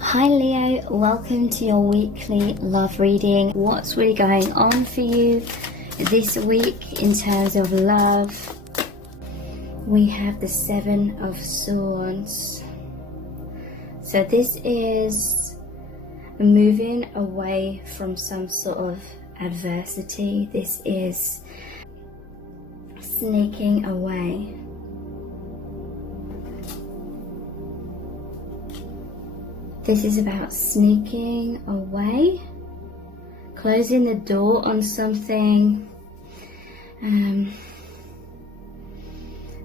Hi Leo, welcome to your weekly love reading. What's really going on for you this week in terms of love? We have the Seven of Swords. So this is moving away from some sort of adversity. This is sneaking away. This is about sneaking away, closing the door on something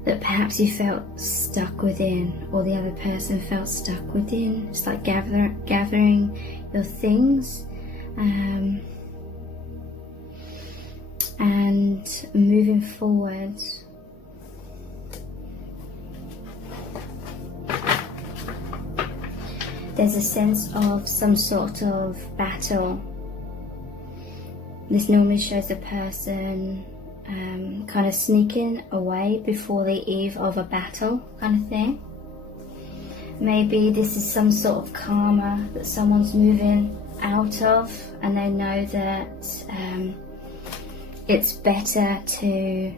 that perhaps you felt stuck within, or the other person felt stuck within. It's like gathering your things and moving forward. There's a sense of some sort of battle. This normally shows a person kind of sneaking away before the eve of a battle kind of thing. Maybe this is some sort of karma that someone's moving out of, and they know that it's better to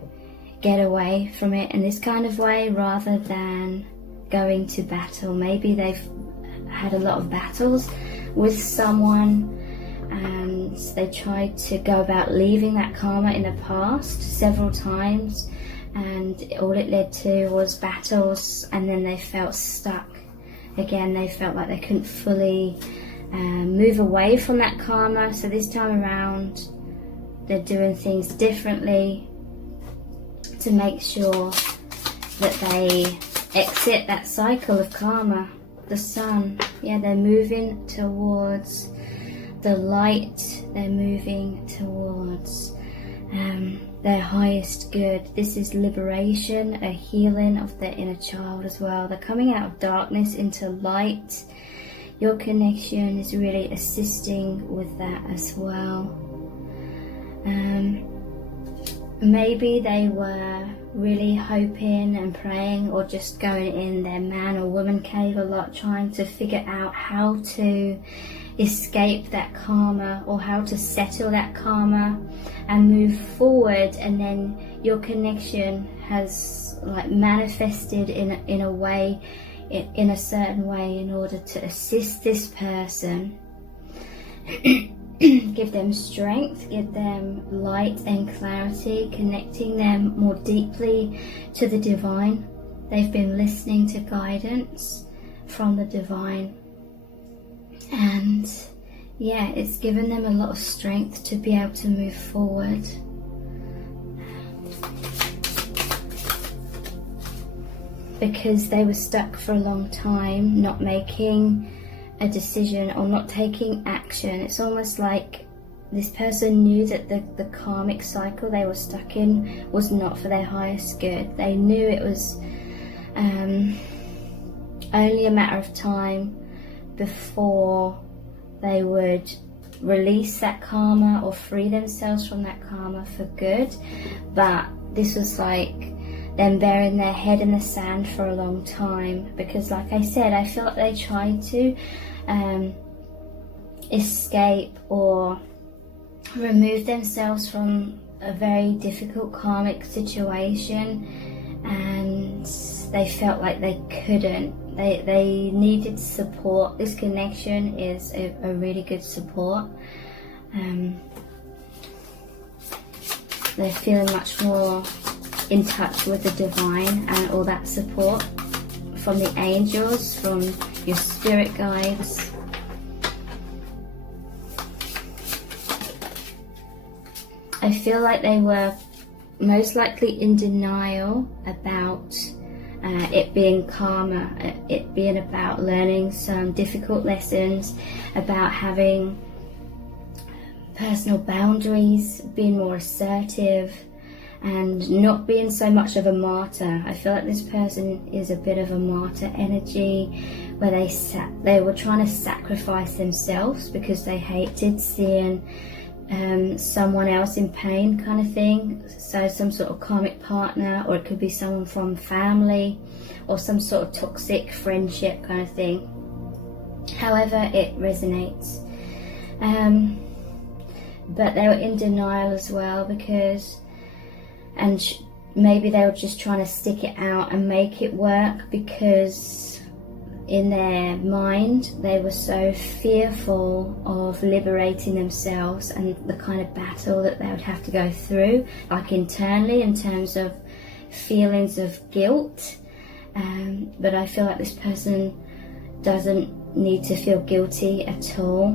get away from it in this kind of way rather than going to battle. Maybe they've had a lot of battles with someone and they tried to go about leaving that karma in the past several times, and all it led to was battles, and then they felt stuck again. They felt like they couldn't fully move away from that karma. So this time around they're doing things differently to make sure that they exit that cycle of karma. The sun, yeah, they're moving towards the light. They're moving towards their highest good. This is liberation, a healing of their inner child as well. They're coming out of darkness into light. Your connection is really assisting with that as well. Maybe they were really hoping and praying, or just going in their man or woman cave a lot, trying to figure out how to escape that karma or how to settle that karma and move forward. And then your connection has like manifested in a way, in a certain way, in order to assist this person. Give them strength, give them light and clarity, connecting them more deeply to the divine. They've been listening to guidance from the divine, and yeah, it's given them a lot of strength to be able to move forward. Because they were stuck for a long time, not making a decision or not taking action. It's almost like this person knew that the karmic cycle they were stuck in was not for their highest good. They knew it was only a matter of time before they would release that karma or free themselves from that karma for good. But this was like them burying their head in the sand for a long time, because like I said, I feel like they tried to escape or remove themselves from a very difficult karmic situation, and they felt like they couldn't. They needed support. This connection is a really good support. They're feeling much more in touch with the divine and all that support from the angels, from your spirit guides. I feel like they were most likely in denial about it being karma, it being about learning some difficult lessons, about having personal boundaries, being more assertive, and not being so much of a martyr. I feel like this person is a bit of a martyr energy, where they were trying to sacrifice themselves because they hated seeing someone else in pain kind of thing. So some sort of karmic partner, or it could be someone from family, or some sort of toxic friendship kind of thing. However, it resonates. But they were in denial as well, because, and maybe they were just trying to stick it out and make it work, because in their mind they were so fearful of liberating themselves and the kind of battle that they would have to go through, like internally, in terms of feelings of guilt. But I feel like this person doesn't need to feel guilty at all.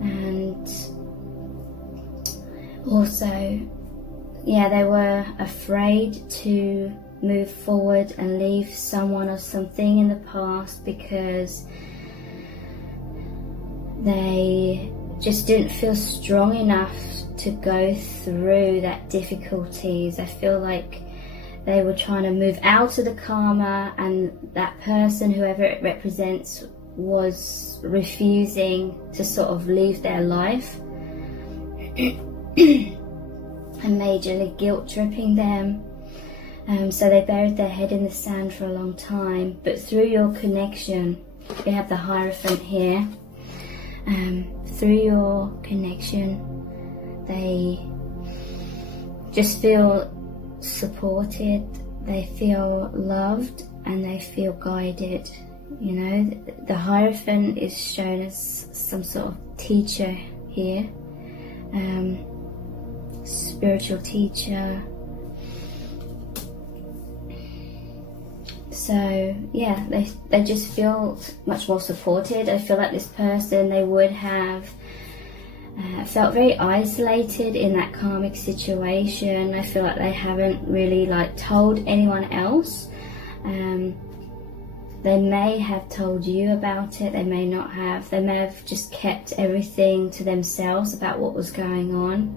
And also, yeah, they were afraid to move forward and leave someone or something in the past, because they just didn't feel strong enough to go through that difficulties. I feel like they were trying to move out of the karma, and that person, whoever it represents, was refusing to sort of leave their life and majorly guilt tripping them. So they buried their head in the sand for a long time. But through your connection, we have the Hierophant here. Through your connection, they just feel supported, they feel loved, and they feel guided. You know, the Hierophant is shown as some sort of teacher here, spiritual teacher. So yeah, they just feel much more supported. I feel like this person, they would have felt very isolated in that karmic situation. I feel like they haven't really told anyone else. They may have told you about it, they may not have. They may have just kept everything to themselves about what was going on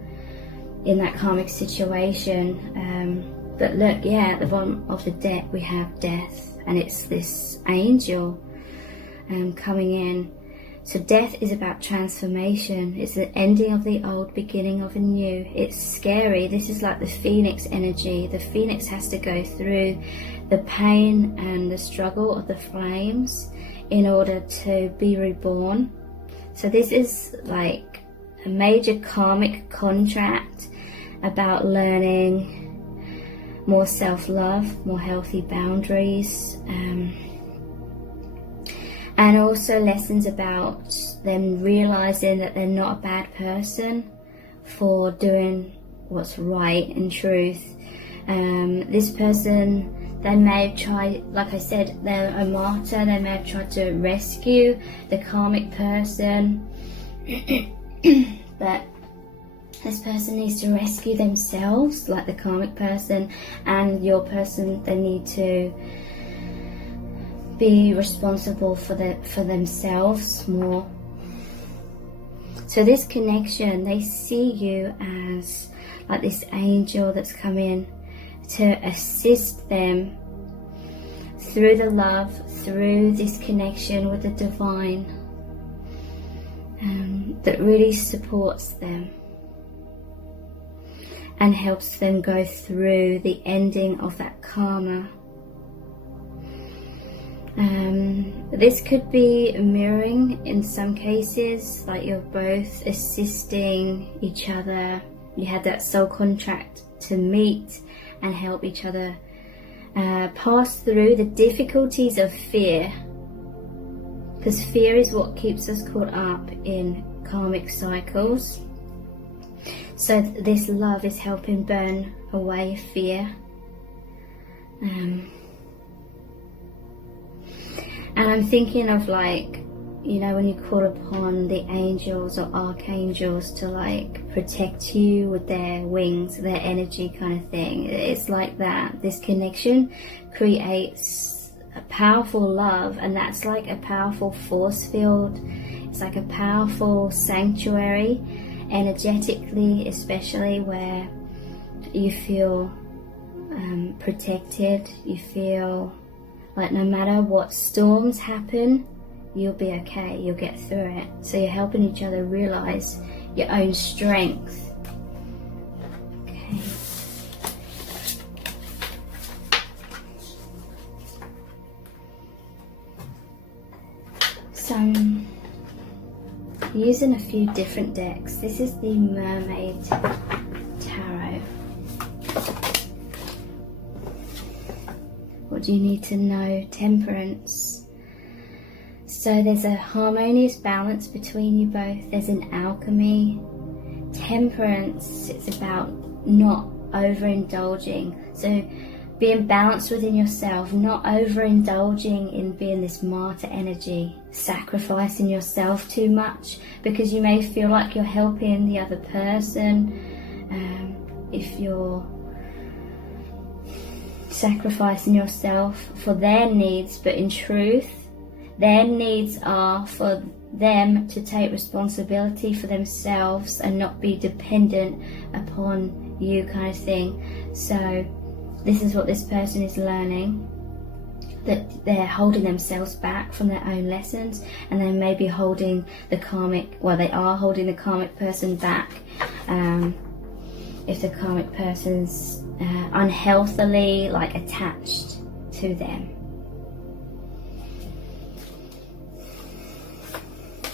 in that karmic situation. But look, yeah, at the bottom of the deck we have death, and it's this angel coming in. So death is about transformation. It's the ending of the old, beginning of a new. It's scary. This is like the phoenix energy. The phoenix has to go through the pain and the struggle of the flames in order to be reborn. So this is like a major karmic contract about learning more self-love, more healthy boundaries, and also lessons about them realizing that they're not a bad person for doing what's right and truth. This person, they may have tried, like I said, they're a martyr, they may have tried to rescue the karmic person, but this person needs to rescue themselves, like the karmic person, and your person, they need to be responsible for themselves more. So this connection, they see you as like this angel that's come in to assist them through the love, through this connection with the divine, that really supports them and helps them go through the ending of that karma. This could be mirroring in some cases, like you're both assisting each other. You had that soul contract to meet and help each other pass through the difficulties of fear, because fear is what keeps us caught up in karmic cycles. So this love is helping burn away fear. And I'm thinking of when you call upon the angels or archangels to protect you with their wings, their energy kind of thing. It's like that. This connection creates a powerful love, and that's like a powerful force field. It's like a powerful sanctuary, energetically especially, where you feel protected. You feel like no matter what storms happen, you'll be okay, you'll get through it. So you're helping each other realize your own strength. Okay. Some using a few different decks. This is the Mermaid Tarot. What do you need to know? Temperance. So there's a harmonious balance between you both. There's an alchemy. Temperance, it's about not overindulging. So being balanced within yourself, not overindulging in being this martyr energy, sacrificing yourself too much, because you may feel like you're helping the other person. If you're sacrificing yourself for their needs, but in truth their needs are for them to take responsibility for themselves and not be dependent upon you, kind of thing. So this is what this person is learning, that they're holding themselves back from their own lessons, and they may be holding the karmic, well, they are holding the karmic person back. If the karmic person's unhealthily attached to them.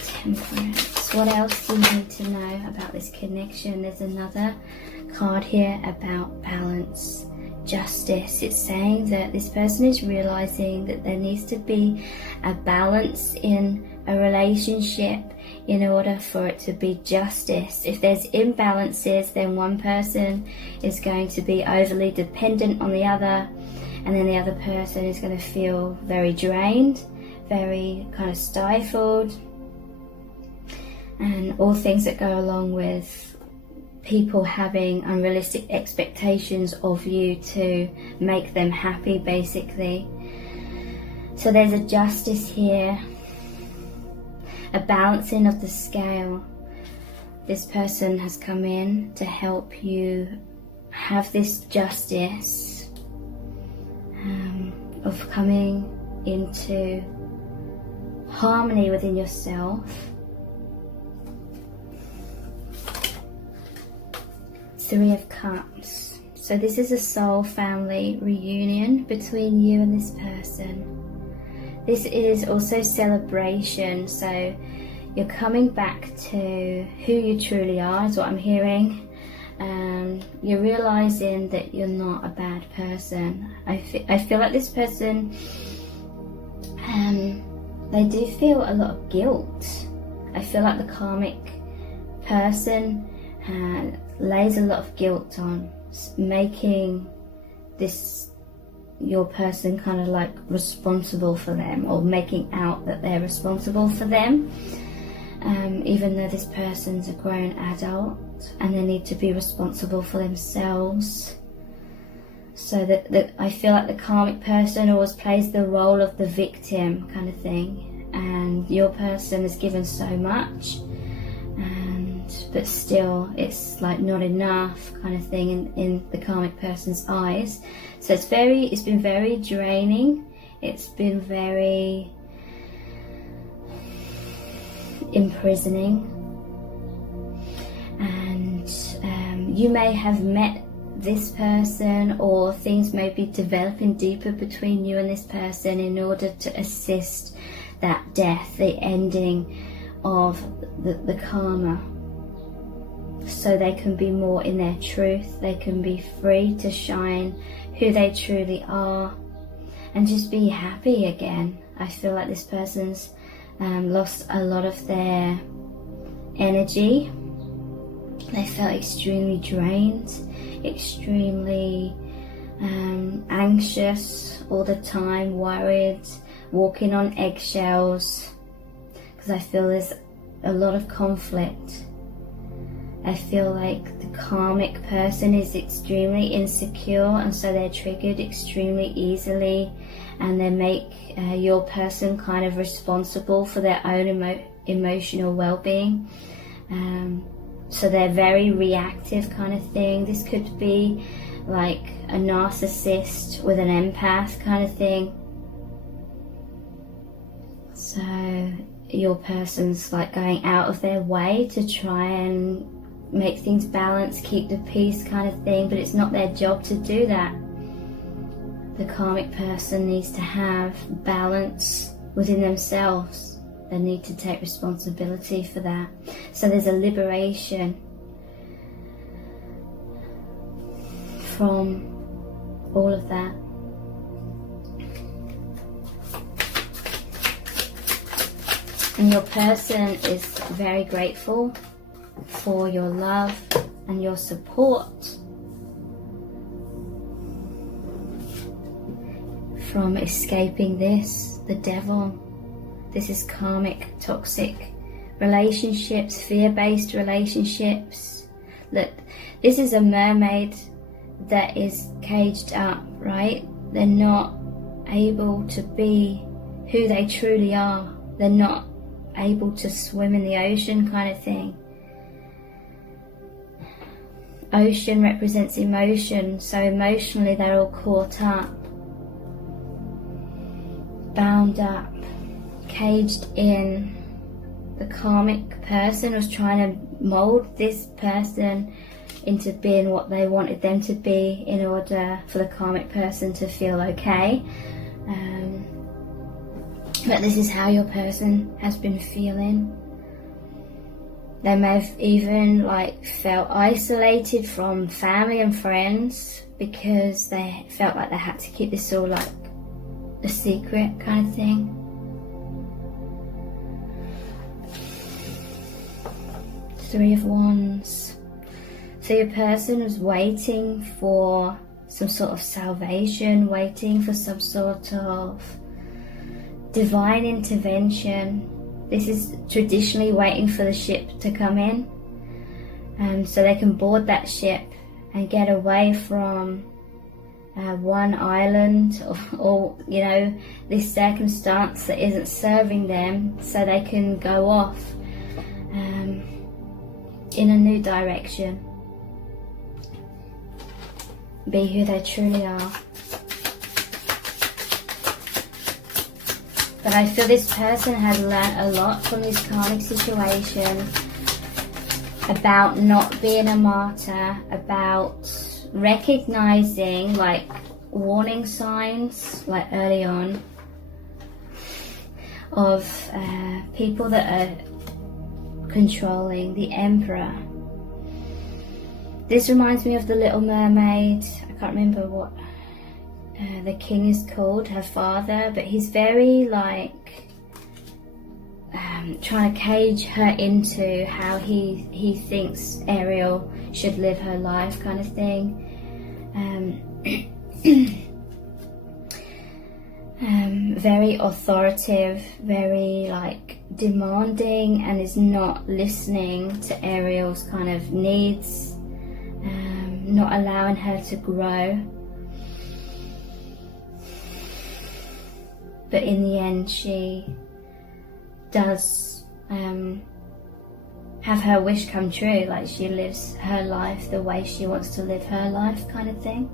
Temperance. What else do you need to know about this connection? There's another card here about balance, justice. It's saying that this person is realizing that there needs to be a balance in a relationship in order for it to be justice. If there's imbalances, then one person is going to be overly dependent on the other, and then the other person is going to feel very drained, very kind of stifled, and all things that go along with people having unrealistic expectations of you to make them happy, basically. So there's a justice here, a balancing of the scale. This person has come in to help you have this justice of coming into harmony within yourself. Three of Cups. So this is a soul family reunion between you and this person. This is also celebration, so you're coming back to who you truly are, is what I'm hearing. You're realizing that you're not a bad person. I feel like this person, they do feel a lot of guilt. I feel like the karmic person lays a lot of guilt on making this your person kind of like responsible for them, or making out that they're responsible for them, even though this person's a grown adult and they need to be responsible for themselves. So that I feel like the karmic person always plays the role of the victim kind of thing, and your person is given so much, but still it's like not enough kind of thing in the karmic person's eyes. So it's been very draining. It's been very imprisoning, and you may have met this person, or things may be developing deeper between you and this person in order to assist that death, the ending of the karma, so they can be more in their truth, they can be free to shine who they truly are and just be happy again. I feel like this person's lost a lot of their energy. They felt extremely drained, extremely anxious all the time, worried, walking on eggshells, because I feel there's a lot of conflict. I feel like the karmic person is extremely insecure, and so they're triggered extremely easily, and they make your person kind of responsible for their own emotional well-being. So they're very reactive kind of thing. This could be like a narcissist with an empath kind of thing. So your person's like going out of their way to try and make things balance, keep the peace kind of thing, but it's not their job to do that. The karmic person needs to have balance within themselves. They need to take responsibility for that. So there's a liberation from all of that. And your person is very grateful for your love and your support from escaping this, the devil. This is karmic, toxic relationships, fear-based relationships. Look, this is a mermaid that is caged up, right? They're not able to be who they truly are. They're not able to swim in the ocean, kind of thing. Ocean represents emotion, so emotionally they're all caught up, bound up, caged in. The karmic person was trying to mold this person into being what they wanted them to be in order for the karmic person to feel okay. But this is how your person has been feeling. They may have even felt isolated from family and friends because they felt like they had to keep this all a secret kind of thing. Three of Wands. So your person was waiting for some sort of salvation, waiting for some sort of divine intervention. This is traditionally waiting for the ship to come in, so they can board that ship and get away from one island or this circumstance that isn't serving them, so they can go off in a new direction, be who they truly are. But I feel this person had learnt a lot from this karmic situation about not being a martyr, about recognizing warning signs early on of people that are controlling. The Emperor. This reminds me of the Little Mermaid. I can't remember what the king is called, her father, but he's very trying to cage her into how he thinks Ariel should live her life, kind of thing. Very authoritative, very demanding, and is not listening to Ariel's kind of needs, not allowing her to grow. But in the end, she does have her wish come true. She lives her life the way she wants to live her life, kind of thing.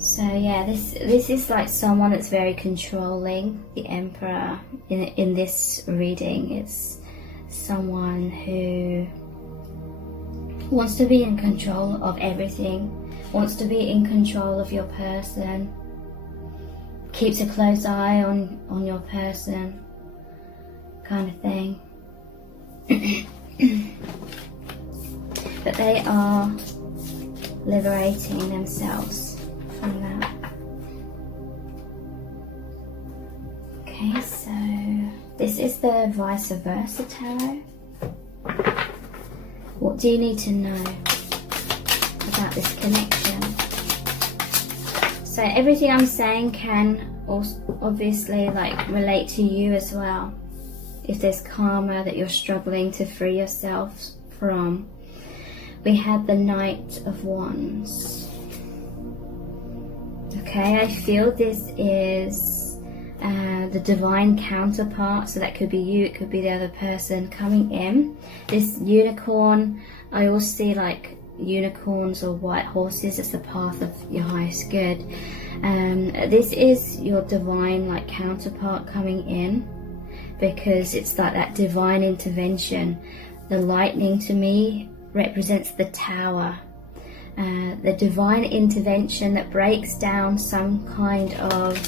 So yeah, this is someone that's very controlling. The Emperor in this reading, it's someone who wants to be in control of everything, wants to be in control of your person, keeps a close eye on your person, kind of thing. But they are liberating themselves from that. Okay, so this is the vice versa tarot. What do you need to know about this connection? So everything I'm saying can also obviously relate to you as well. If there's karma that you're struggling to free yourself from. We had the Knight of Wands. Okay, I feel this is the divine counterpart, so that could be you, it could be the other person coming in. This unicorn, I always see unicorns or white horses as the path of your highest good. This is your divine counterpart coming in, because it's that divine intervention. The lightning to me represents the tower, the divine intervention that breaks down some kind of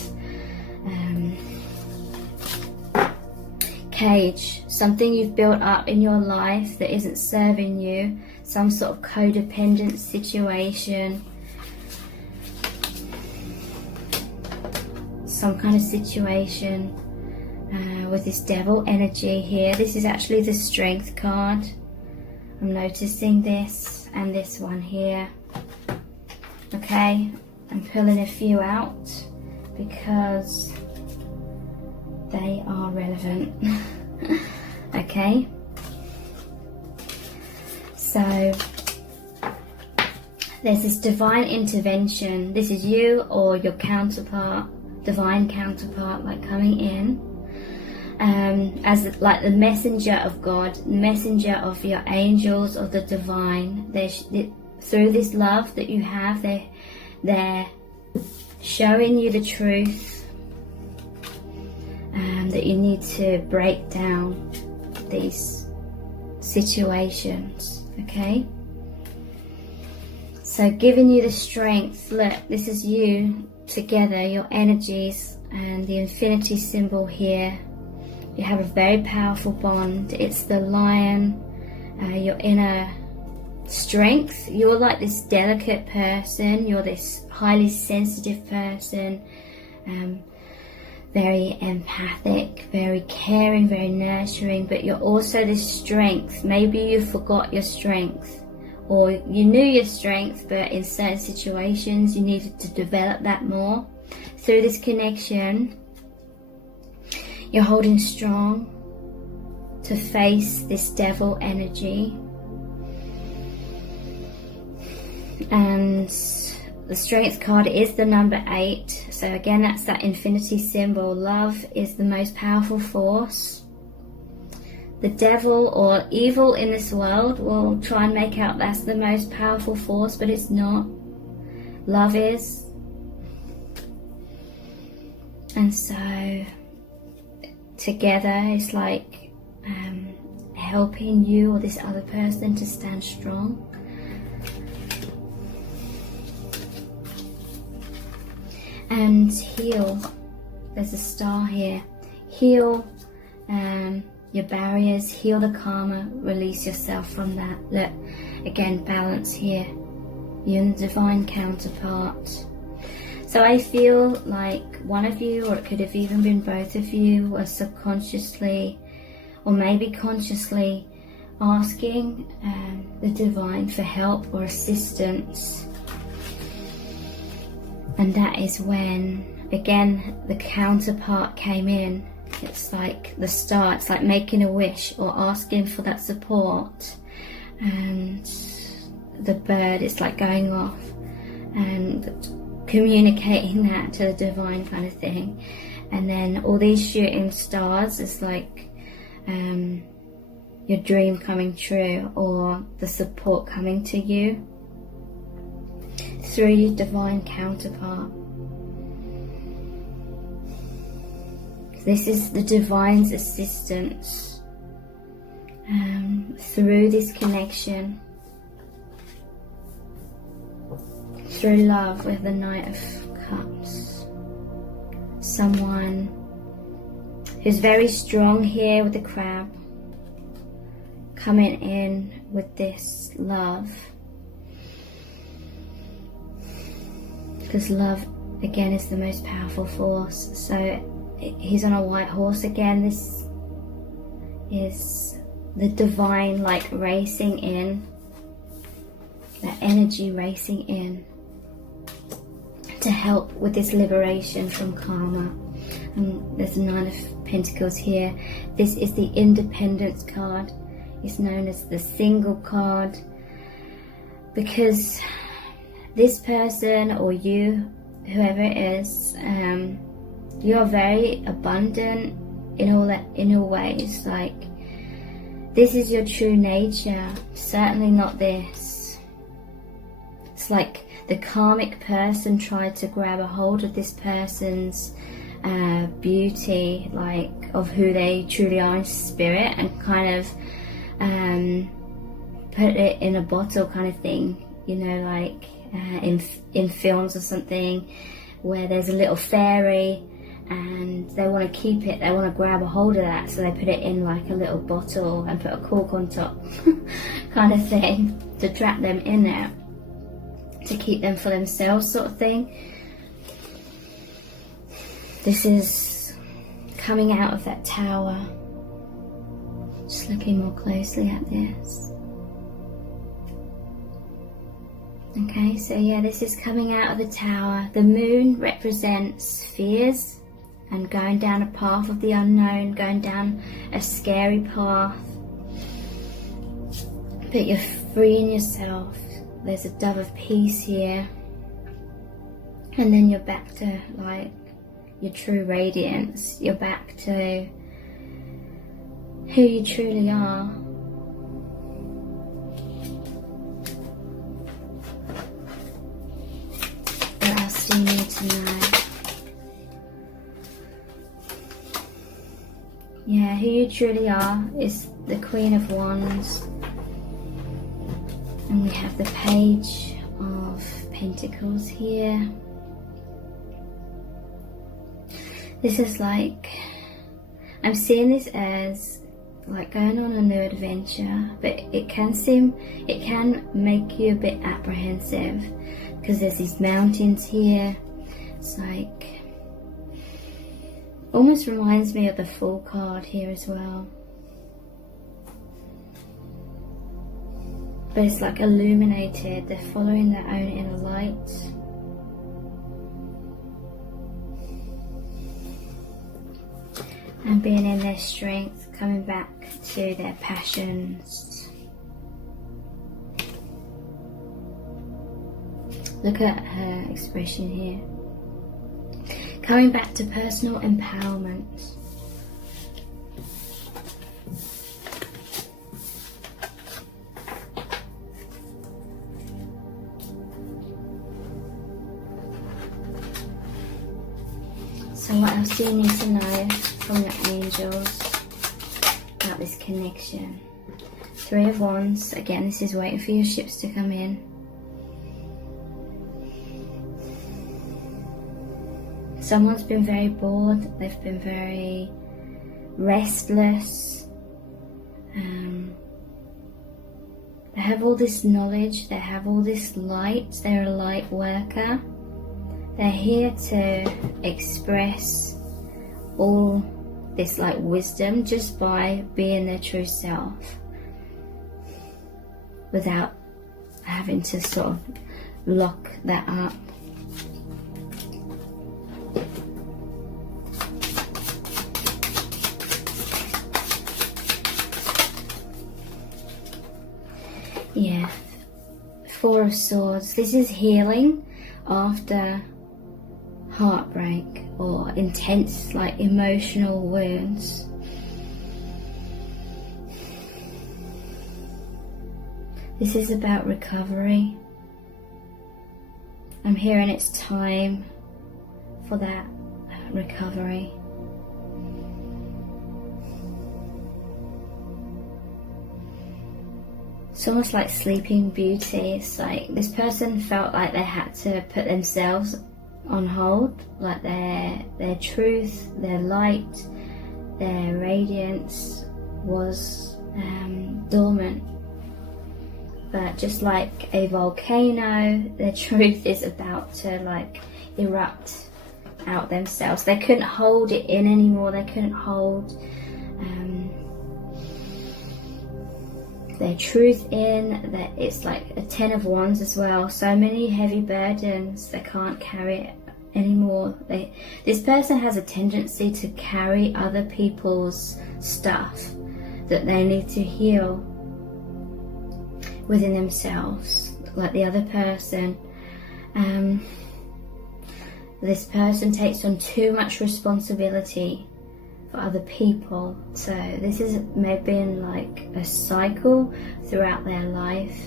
cage, something you've built up in your life that isn't serving you, some sort of codependent situation, some kind of situation with this devil energy here. This is actually the strength card. I'm noticing this, and this one here. Okay, I'm pulling a few out because they are relevant. Okay, so there's this divine intervention. This is you or your counterpart, divine counterpart, like coming in as like the messenger of God, messenger of your angels, of the divine. Through this love that you have, they're showing you the truth that you need to break down these situations. Okay, so giving you the strength. Look, this is you together, your energies, and the infinity symbol here. You have a very powerful bond. It's the lion, your inner strength. You're like this delicate person, you're this highly sensitive person, very empathic, very caring, very nurturing, but you're also this strength. Maybe you forgot your strength, or you knew your strength, but in certain situations you needed to develop that more. Through this connection, you're holding strong to face this devil energy. And the strength card is the number 8. So again, that's that infinity symbol. Love is the most powerful force. The devil or evil in this world will try and make out that's the most powerful force, but it's not. Love is. And so together it's like helping you or this other person to stand strong. And heal. There's a star here. Heal your barriers, heal the karma, release yourself from that. Look, again, balance here. You and the divine counterpart. So I feel like one of you, or it could have even been both of you, were subconsciously or maybe consciously asking the divine for help or assistance. And that is when, again, the counterpart came in. It's like the star, it's like making a wish or asking for that support. And the bird, it's like going off and communicating that to the divine kind of thing. And then all these shooting stars, it's like your dream coming true, or the support coming to you through your divine counterpart. This is the divine's assistance through this connection, through love with the Knight of Cups. Someone who's very strong here with the crab, coming in with this love. Because love, again, is the most powerful force. So he's on a white horse again. This is the divine, like racing in, that energy racing in to help with this liberation from karma. And there's the 9 of Pentacles here. This is the Independence card. It's known as the single card because this person, or you, whoever it is, you are very abundant in all ways. Like, this is your true nature. Certainly not this. It's like the karmic person tried to grab a hold of this person's beauty, like of who they truly are in spirit, and kind of put it in a bottle kind of thing, you know, like in films or something, where there's a little fairy and they want to keep it, they want to grab a hold of that, so they put it in like a little bottle and put a cork on top kind of thing to trap them in there, to keep them for themselves sort of thing. This is coming out of that tower. Just looking more closely at this. Okay, so yeah, this is coming out of the tower. The moon represents fears and going down a path of the unknown, going down a scary path. But you're freeing yourself. There's a dove of peace here. And then you're back to like your true radiance. You're back to who you truly are. What else do you need to know? Yeah, who you truly are is the Queen of Wands. And we have the Page of Pentacles here. This is like, I'm seeing this as like going on a new adventure, but it can make you a bit apprehensive because there's these mountains here. It's like, almost reminds me of the Fool card here as well. But it's like illuminated, they're following their own inner light. And being in their strength, coming back to their passions. Look at her expression here. Coming back to personal empowerment. So what else do you need to know from the angels about this connection? Three of Wands. Again, this is waiting for your ships to come in. Someone's been very bored. They've been very restless. They have all this knowledge. They have all this light. They're a light worker. They're here to express all this like wisdom just by being their true self, without having to sort of lock that up. Yeah, Four of Swords. This is healing after heartbreak or intense like emotional wounds. This is about recovery. I'm hearing it's time for that recovery. It's almost like Sleeping Beauty. It's like this person felt like they had to put themselves on hold, like their truth, their light, their radiance was dormant. But just like a volcano, their truth is about to like erupt out themselves. They couldn't hold it in anymore. They couldn't hold their truth in. That it's like a 10 of Wands as well. So many heavy burdens, they can't carry it anymore. This person has a tendency to carry other people's stuff that they need to heal within themselves, like the other person. This person takes on too much responsibility for other people. So this has maybe been like a cycle throughout their life,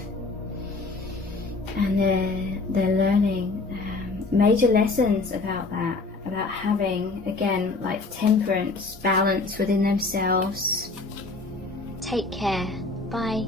and they're learning major lessons about that, about having, again, like temperance, balance within themselves. Take care. Bye.